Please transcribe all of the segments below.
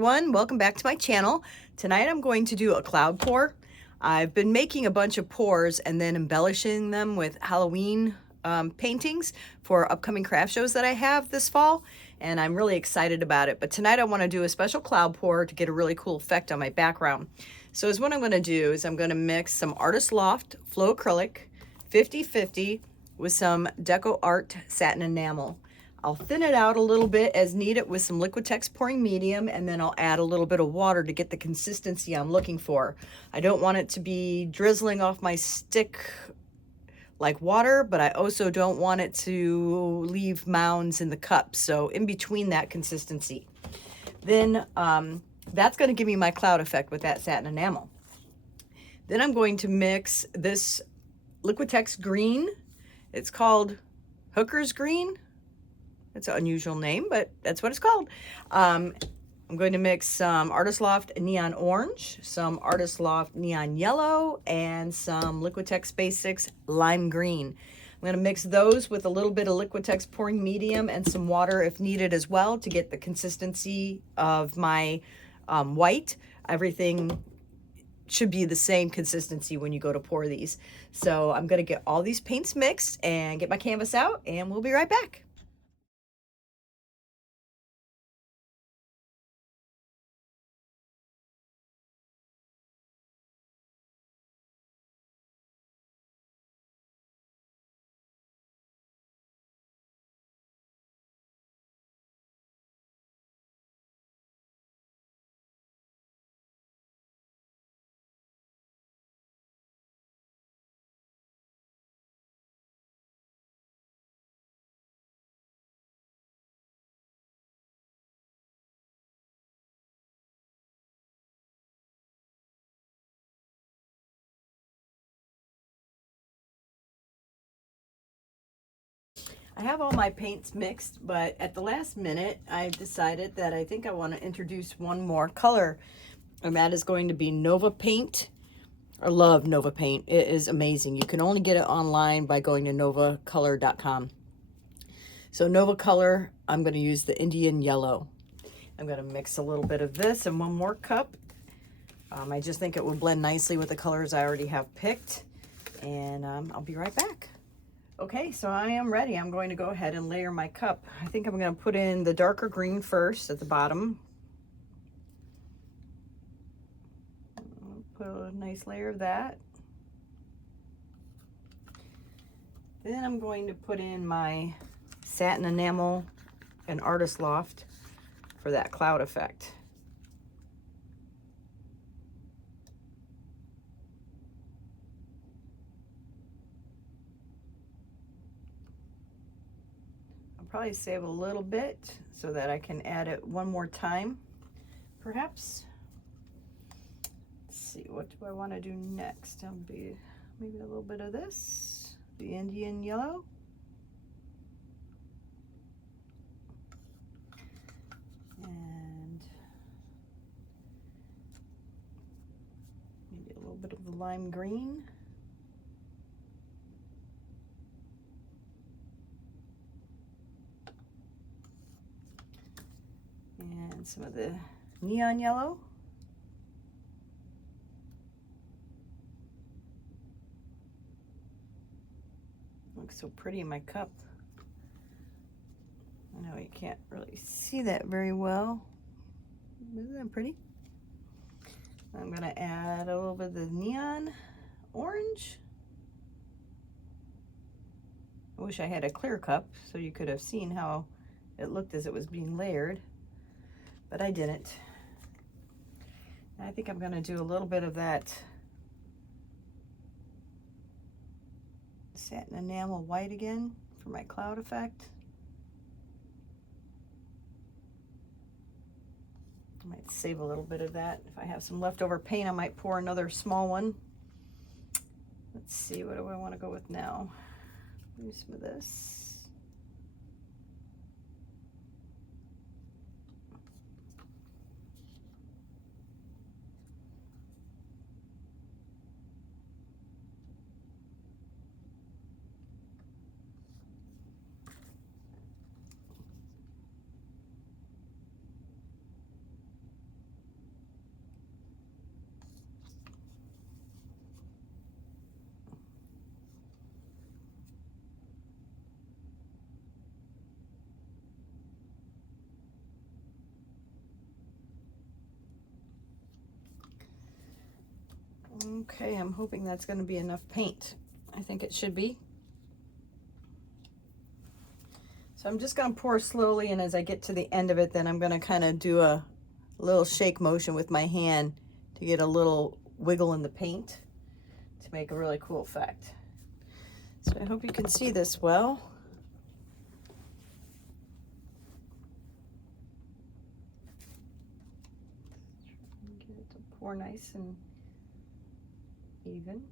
everyone, welcome back to my channel. Tonight I'm going to do a cloud pour. I've been making a bunch of pours and then embellishing them with Halloween paintings for upcoming craft shows that I have this fall, and I'm really excited about it. But tonight I want to do a special cloud pour to get a really cool effect on my background. So what I'm going to do is I'm going to mix some Artist Loft Flow Acrylic 50/50 with some Deco Art Satin Enamel. I'll thin it out a little bit as needed with some Liquitex pouring medium, and then I'll add a little bit of water to get the consistency I'm looking for. I don't want it to be drizzling off my stick like water, but I also don't want it to leave mounds in the cup. So in between that consistency. Then that's going to give me my cloud effect with that satin enamel. Then I'm going to mix this Liquitex green. It's called Hooker's Green. It's an unusual name, but that's what it's called. I'm going to mix some Artist Loft Neon Orange, some Artist Loft Neon Yellow, and some Liquitex Basics Lime Green. I'm going to mix those with a little bit of Liquitex pouring medium and some water if needed as well to get the consistency of my white. Everything should be the same consistency when you go to pour these. So I'm going to get all these paints mixed and get my canvas out, and we'll be right back. I have all my paints mixed, but at the last minute, I decided that I think I want to introduce one more color, and that is going to be Nova Paint. I love Nova Paint. It is amazing. You can only get it online by going to novacolor.com. So Nova Color, I'm going to use the Indian Yellow. I'm going to mix a little bit of this in one more cup. I just think it will blend nicely with the colors I already have picked, and I'll be right back. Okay, so I am ready. I'm going to go ahead and layer my cup. I think I'm going to put in the darker green first at the bottom. Put a nice layer of that. Then I'm going to put in my satin enamel and Artist Loft for that cloud effect. Probably save a little bit so that I can add it one more time, perhaps. Let's see, what do I want to do next? Maybe a little bit of this, the Indian Yellow. And maybe a little bit of the lime green. And some of the neon yellow. Looks so pretty in my cup. I know you can't really see that very well. Isn't that pretty? I'm gonna add a little bit of the neon orange. I wish I had a clear cup so you could have seen how it looked as it was being layered, but I didn't. I think I'm going to do a little bit of that satin enamel white again for my cloud effect. I might save a little bit of that. If I have some leftover paint, I might pour another small one. Let's see, what do I want to go with now? Use some of this. Okay, I'm hoping that's going to be enough paint. I think it should be. So I'm just going to pour slowly, and as I get to the end of it, then I'm going to kind of do a little shake motion with my hand to get a little wiggle in the paint to make a really cool effect. So I hope you can see this well. Get it to pour nice and even.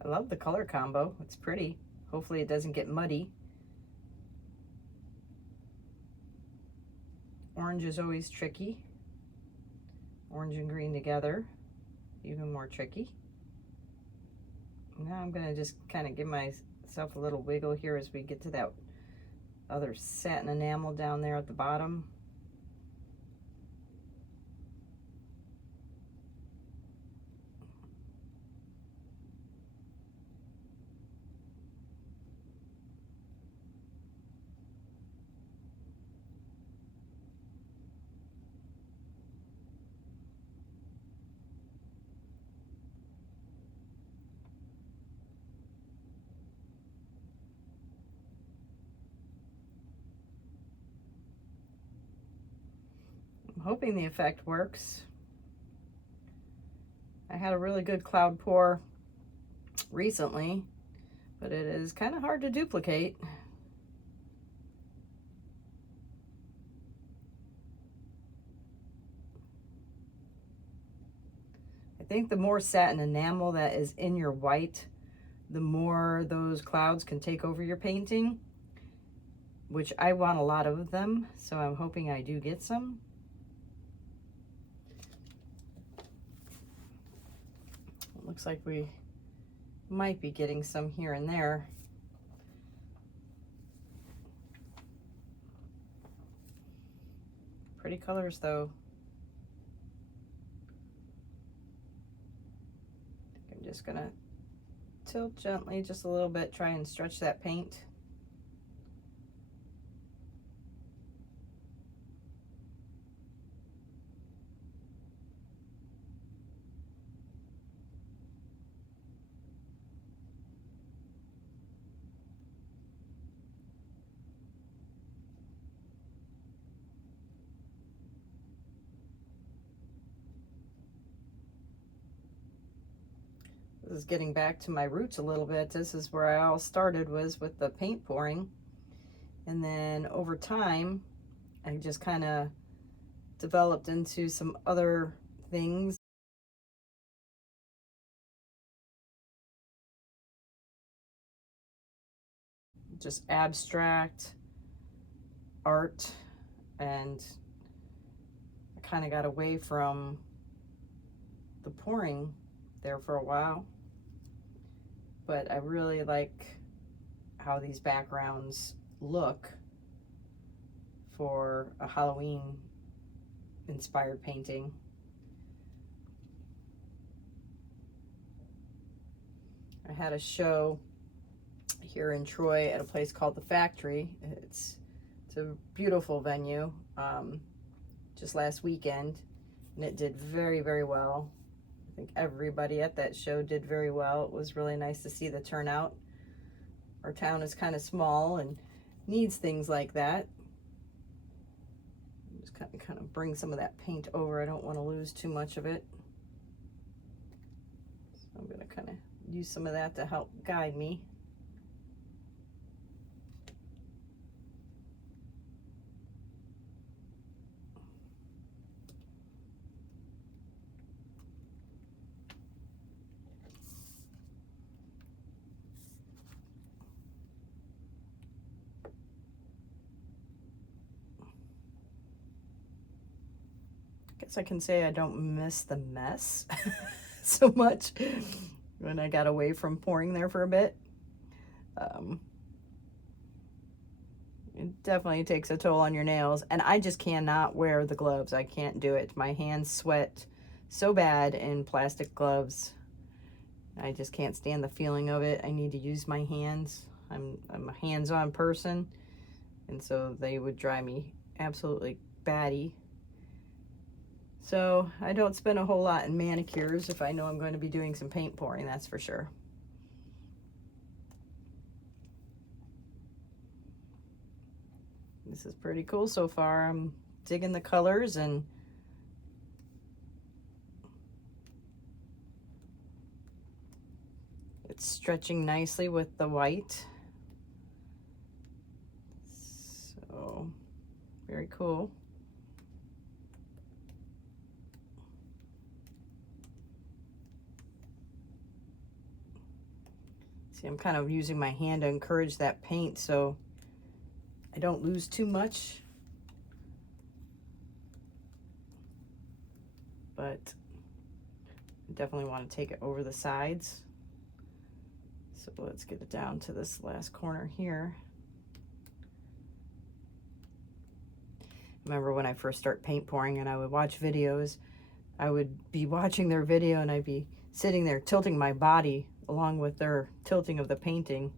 I love the color combo. It's pretty. Hopefully it doesn't get muddy. Orange is always tricky. Orange and green together, even more tricky. Now I'm going to just kind of give myself a little wiggle here as we get to that other satin enamel down there at the bottom. I'm hoping the effect works. I had a really good cloud pour recently, but it is kind of hard to duplicate. I think the more satin enamel that is in your white, the more those clouds can take over your painting, which I want a lot of them, so I'm hoping I do get some. It looks like we might be getting some here and there. Pretty colors though. I'm just gonna tilt gently just a little bit, try and stretch that paint. This is getting back to my roots a little bit. This is where I all started, was with the paint pouring. And then over time, I just kind of developed into some other things. Just abstract art, and I kind of got away from the pouring there for a while. But I really like how these backgrounds look for a Halloween inspired painting. I had a show here in Troy at a place called The Factory. It's a beautiful venue, just last weekend, and it did very, very well. I think everybody at that show did very well. It was really nice to see the turnout. Our town is kind of small and needs things like that. Just kind of bring some of that paint over. I don't want to lose too much of it. So I'm going to kind of use some of that to help guide me. guess I can say I don't miss the mess so much when I got away from pouring there for a bit. It definitely takes a toll on your nails, and I just cannot wear the gloves. I can't do it. My hands sweat so bad in plastic gloves. I just can't stand the feeling of it. I need to use my hands. I'm a hands-on person, and so they would drive me absolutely batty. So I don't spend a whole lot in manicures if I know I'm going to be doing some paint pouring, that's for sure. This is pretty cool so far. I'm digging the colors, and it's stretching nicely with the white. So very cool. See, I'm kind of using my hand to encourage that paint so I don't lose too much. But I definitely want to take it over the sides. So let's get it down to this last corner here. Remember when I first started paint pouring and I would watch videos, I would be watching their video and I'd be sitting there tilting my body along with their tilting of the painting.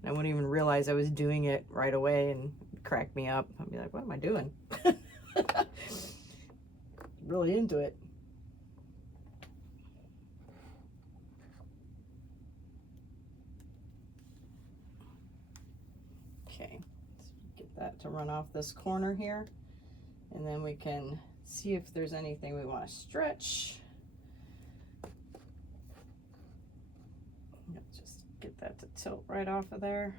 And I wouldn't even realize I was doing it right away, and it cracked me up. I'd be like, what am I doing? Really into it. Okay, let's get that to run off this corner here. And then we can see if there's anything we want to stretch. Just get that to tilt right off of there.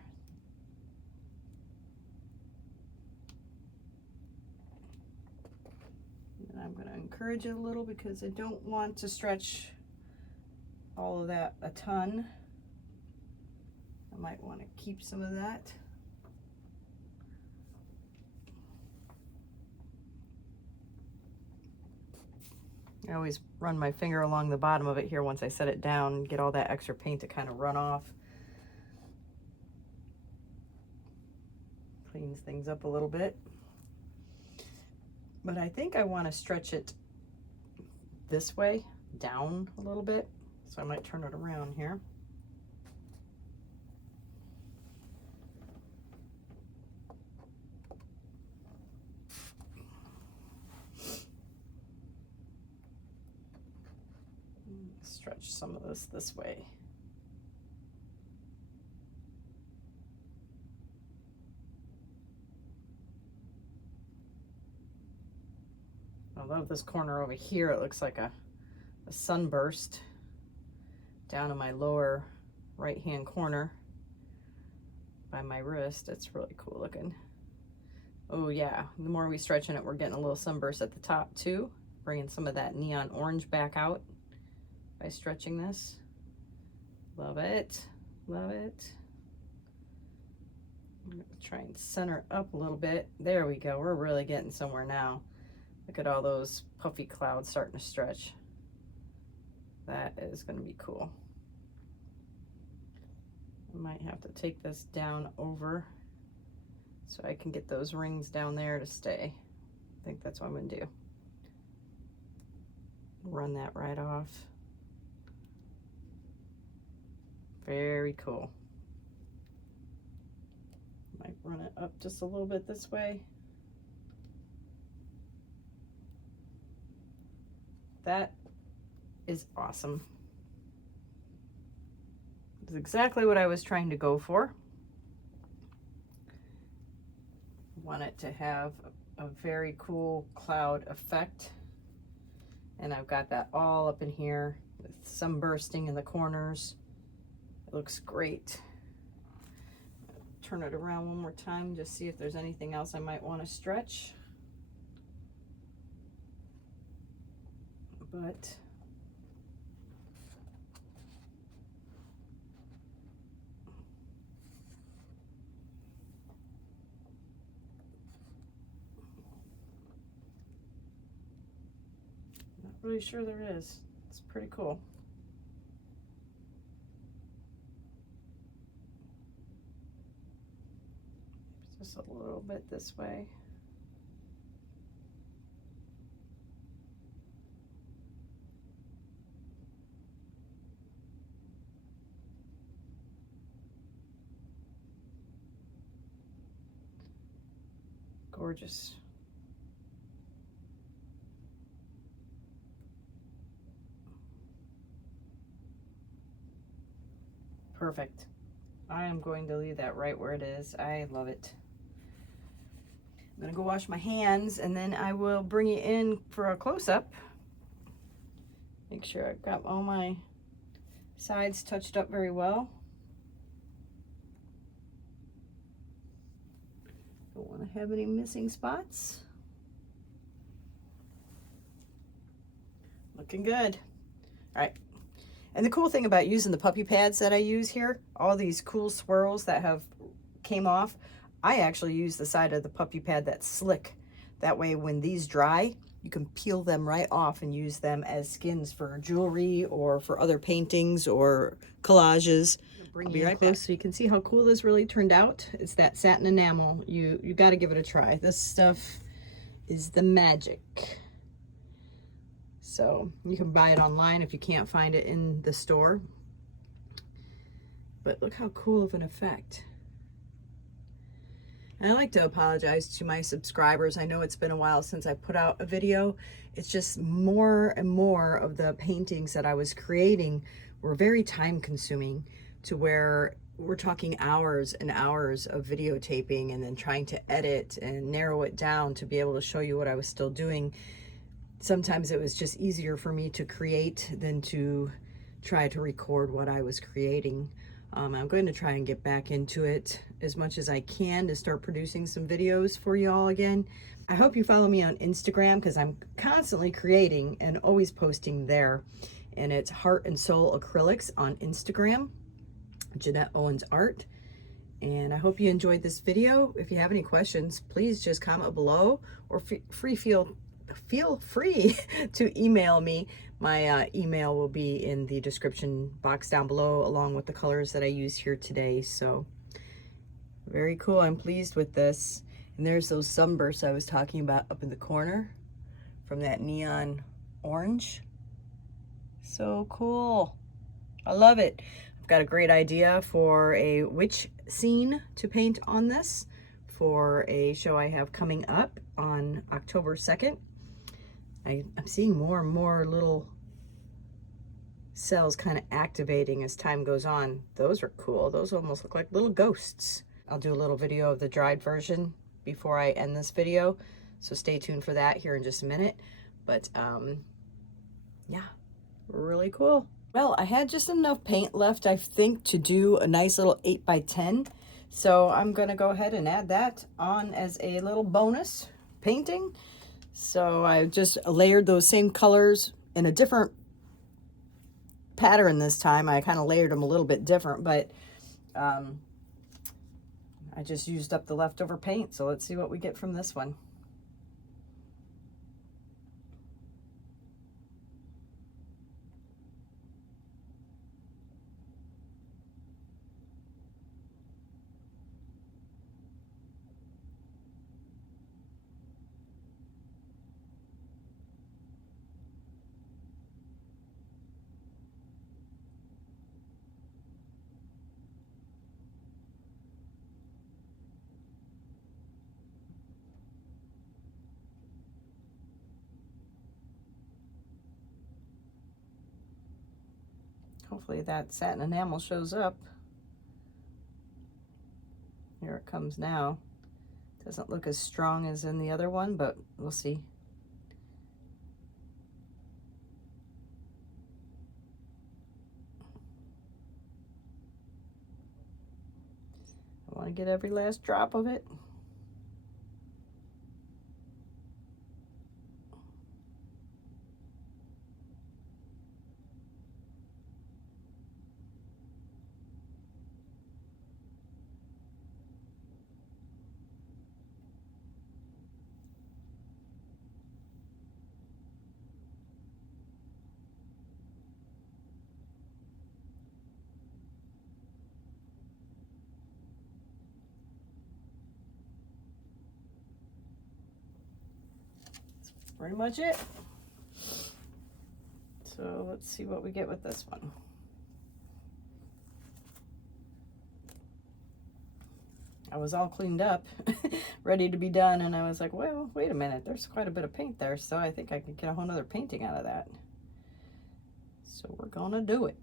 And I'm going to encourage it a little because I don't want to stretch all of that a ton. I might want to keep some of that. I always run my finger along the bottom of it here once I set it down and get all that extra paint to kind of run off. Cleans things up a little bit. But I think I want to stretch it this way, down a little bit. So I might turn it around here. Stretch some of this way. I love this corner over here. It looks like a sunburst down in my lower right hand corner by my wrist. It's really cool looking. Oh yeah, the more we stretch in it, we're getting a little sunburst at the top too, bringing some of that neon orange back out by stretching this. Love it, love it. I'm gonna try and center up a little bit. There we go, we're really getting somewhere now. Look at all those puffy clouds starting to stretch. That is gonna be cool. I might have to take this down over so I can get those rings down there to stay. I think that's what I'm gonna do. Run that right off. Very cool. Might run it up just a little bit this way. That is awesome. It's exactly what I was trying to go for. Want it to have a very cool cloud effect. And I've got that all up in here with some bursting in the corners. It looks great. Turn it around one more time, just see if there's anything else I might want to stretch. But Really sure there is. It's pretty cool. Just a little bit this way. Gorgeous. Perfect. I am going to leave that right where it is. I love it. I'm gonna go wash my hands and then I will bring you in for a close-up. Make sure I've got all my sides touched up very well. Don't want to have any missing spots. Looking good. All right. And the cool thing about using the puppy pads that I use here, all these cool swirls that have came off, I actually use the side of the puppy pad that's slick. That way when these dry, you can peel them right off and use them as skins for jewelry or for other paintings or collages. I'll be right back so you can see how cool this really turned out. It's that satin enamel. You got to give it a try. This stuff is the magic. So you can buy it online if you can't find it in the store. But look how cool of an effect. And I like to apologize to my subscribers. I know it's been a while since I put out a video. It's just more and more of the paintings that I was creating were very time consuming, to where we're talking hours and hours of videotaping and then trying to edit and narrow it down to be able to show you what I was still doing. Sometimes it was just easier for me to create than to try to record what I was creating. I'm going to try and get back into it as much as I can to start producing some videos for you all again. I hope you follow me on Instagram because I'm constantly creating and always posting there. And it's Heart and Soul Acrylics on Instagram, Jeanette Owens Art. And I hope you enjoyed this video. If you have any questions, please just comment below or feel free to email me. My email will be in the description box down below, along with the colors that I use here today. So very cool. I'm pleased with this. And there's those sunbursts I was talking about up in the corner from that neon orange. So cool. I love it. I've got a great idea for a witch scene to paint on this for a show I have coming up on October 2nd. I'm seeing more and more little cells kind of activating as time goes on. Those are cool. Those almost look like little ghosts. I'll do a little video of the dried version before I end this video, so stay tuned for that here in just a minute. But yeah, really cool. Well, I had just enough paint left, I think, to do a nice little 8x10. So I'm gonna go ahead and add that on as a little bonus painting. So I just layered those same colors in a different pattern this time. I kind of layered them a little bit different, but I just used up the leftover paint. So let's see what we get from this one. Hopefully that satin enamel shows up. Here it comes now. Doesn't look as strong as in the other one, but we'll see. I want to get every last drop of it. pretty much it. So let's see what we get with this one. I was all cleaned up, ready to be done, and I was like, well, wait a minute, there's quite a bit of paint there, so I think I could get a whole nother painting out of that. So we're gonna do it.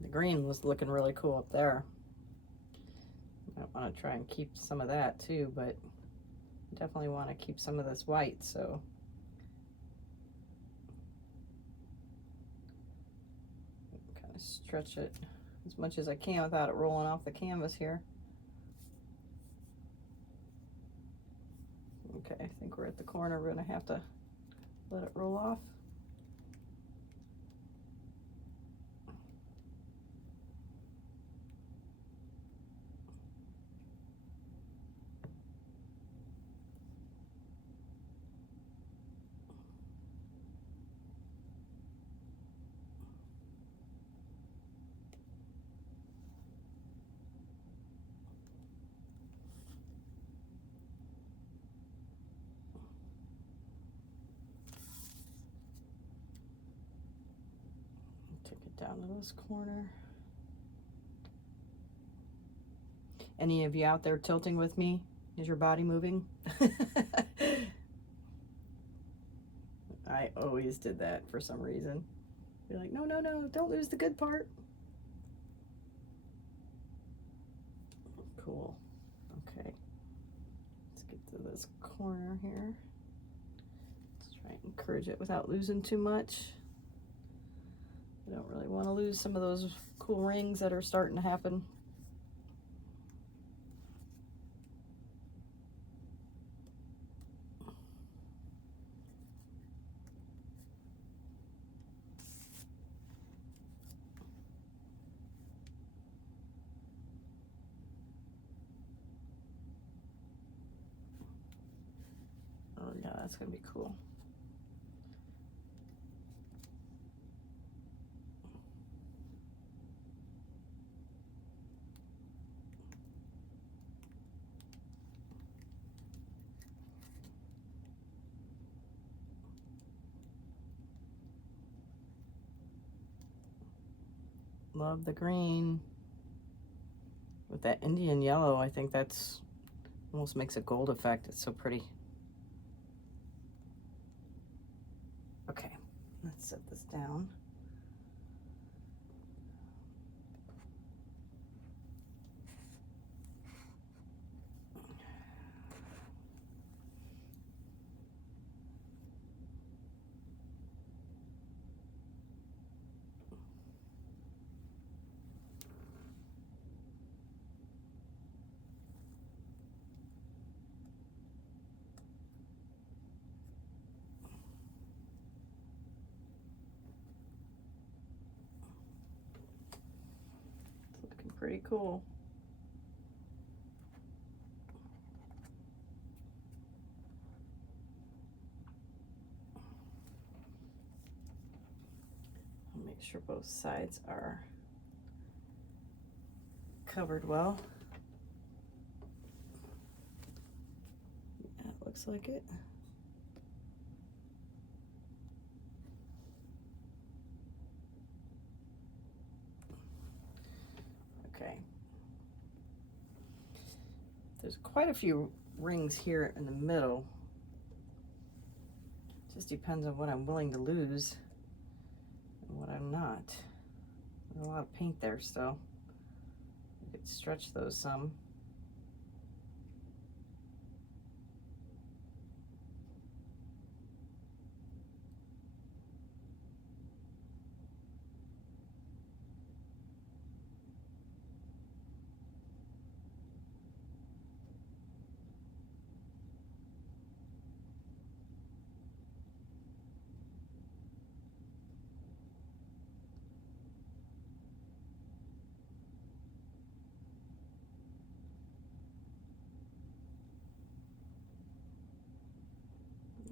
The green was looking really cool up there. I want to try and keep some of that too, but definitely want to keep some of this white, so kind of stretch it as much as I can without it rolling off the canvas here. Okay, I think we're at the corner. We're going to have to let it roll off. Take it down to this corner. Any of you out there tilting with me? Is your body moving? I always did that for some reason. You're like, no, no, no, don't lose the good part. Cool. Okay. Let's get to this corner here. Let's try and encourage it without losing too much. I don't really want to lose some of those cool rings that are starting to happen. Oh yeah, that's gonna be cool. Love the green. With that Indian yellow, I think that's almost makes a gold effect. It's so pretty. Okay, let's set this down. Pretty cool. I'll make sure both sides are covered well. Yeah, it looks like it. Okay. There's quite a few rings here in the middle. Just depends on what I'm willing to lose and what I'm not. There's a lot of paint there still. I could stretch those some.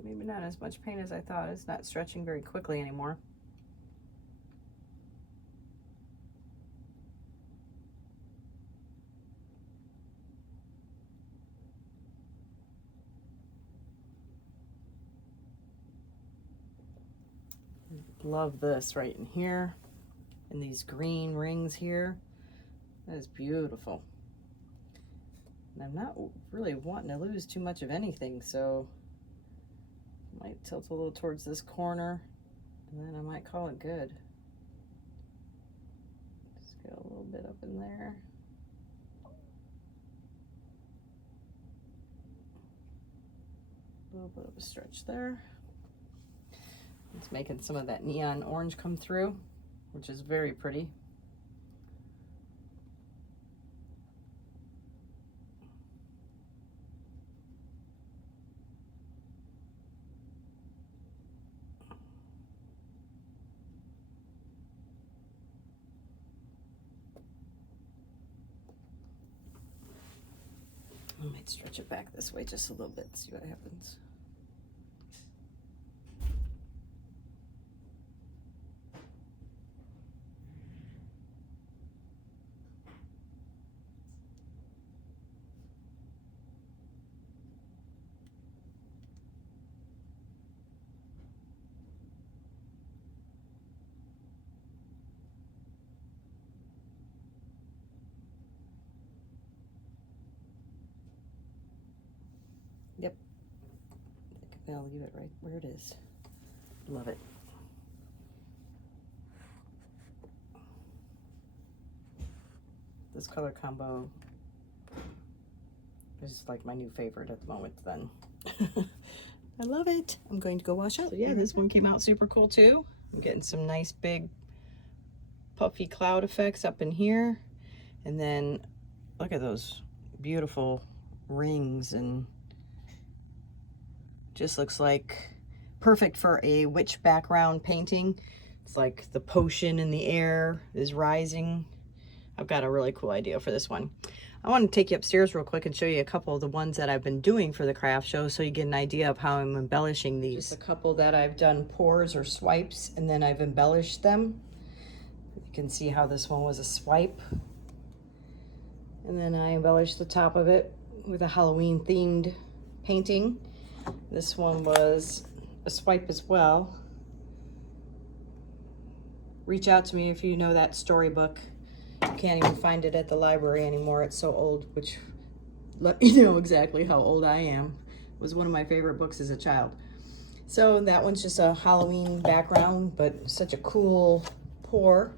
maybe not as much paint as I thought. It's not stretching very quickly anymore. Love this right in here, and these green rings here. That is beautiful. And I'm not really wanting to lose too much of anything, so I might tilt a little towards this corner, and then I might call it good. Just get a little bit up in there. A little bit of a stretch there. It's making some of that neon orange come through, which is very pretty. I might stretch it back this way just a little bit, see what happens. Yep, I'll leave it right where it is. Love it. This color combo is like my new favorite at the moment then. I love it. I'm going to go wash out. So yeah, this one came out super cool too. I'm getting some nice big puffy cloud effects up in here. And then look at those beautiful rings, and just looks like perfect for a witch background painting. It's like the potion in the air is rising. I've got a really cool idea for this one. I want to take you upstairs real quick and show you a couple of the ones that I've been doing for the craft show so you get an idea of how I'm embellishing these. Just a couple that I've done pours or swipes, and then I've embellished them. You can see how this one was a swipe. And then I embellished the top of it with a Halloween themed painting. This one was a swipe as well. Reach out to me if you know that storybook. You can't even find it at the library anymore. It's so old, which let you know exactly how old I am. It was one of my favorite books as a child. So that one's just a Halloween background, but such a cool pour.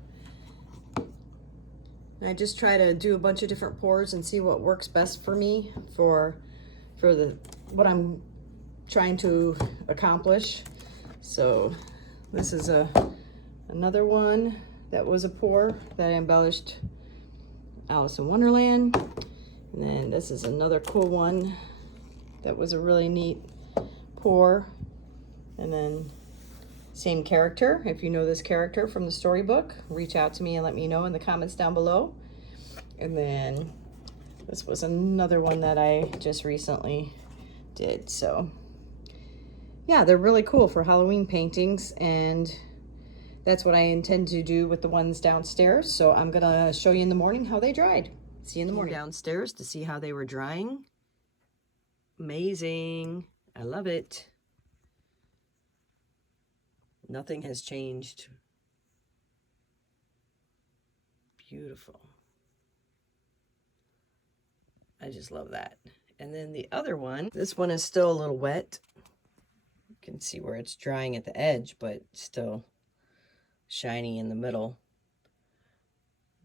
And I just try to do a bunch of different pours and see what works best for me for what I'm trying to accomplish. So this is another one that was a pour that I embellished Alice in Wonderland. And then this is another cool one that was a really neat pour. And then same character. If you know this character from the storybook, reach out to me and let me know in the comments down below. And then this was another one that I just recently did. So yeah, they're really cool for Halloween paintings, and that's what I intend to do with the ones downstairs. So I'm gonna show you in the morning how they dried. See you in the morning. Downstairs to see how they were drying. Amazing. I love it. Nothing has changed. Beautiful. I just love that. And then the other one, this one is still a little wet. You can see where it's drying at the edge, but still shiny in the middle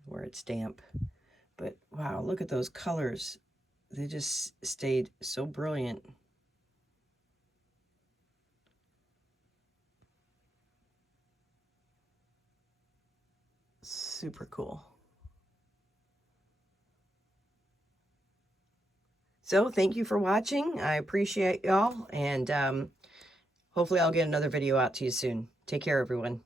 where it's damp. But wow, look at those colors. They just stayed so brilliant. Super cool. So thank you for watching. I appreciate y'all, and hopefully I'll get another video out to you soon. Take care, everyone.